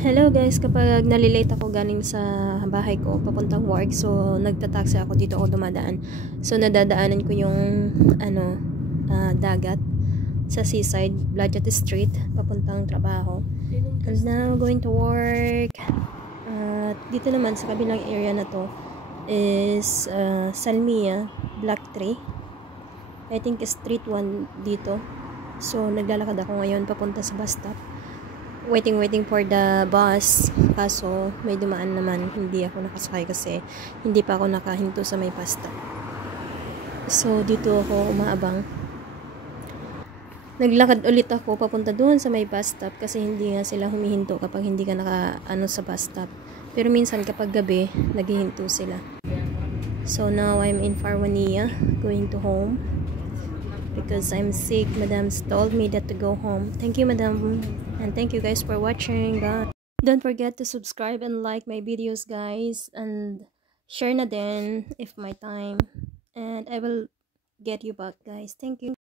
Hello guys, kapag nalilate ako galing sa bahay ko papuntang work, so nagtataxi ako, dito ako dumadaan. So nadadaanan ko yung dagat sa seaside, Blodgett Street, papuntang trabaho. And now going to work. Dito naman sa kabilang area na to is Salmia, Block 3. I think Street 1 dito. So naglalakad ako ngayon papunta sa bus stop. Waiting for the bus, kaso may dumaan naman, hindi ako nakasakay kasi hindi pa ako nakahinto sa may bus stop. So dito ako umaabang. Naglakad ulit ako papunta doon sa may bus stop kasi hindi nga sila humihinto kapag hindi ka sa bus stop. Pero minsan kapag gabi, naghihinto sila. So now I'm in Farwania, going to home because I'm sick. Madam's told me that to go home. Thank you, madam, and thank you guys for watching. Bye. Don't forget to subscribe and like my videos, guys, and share na din if my time, and I will get you back, guys. Thank you.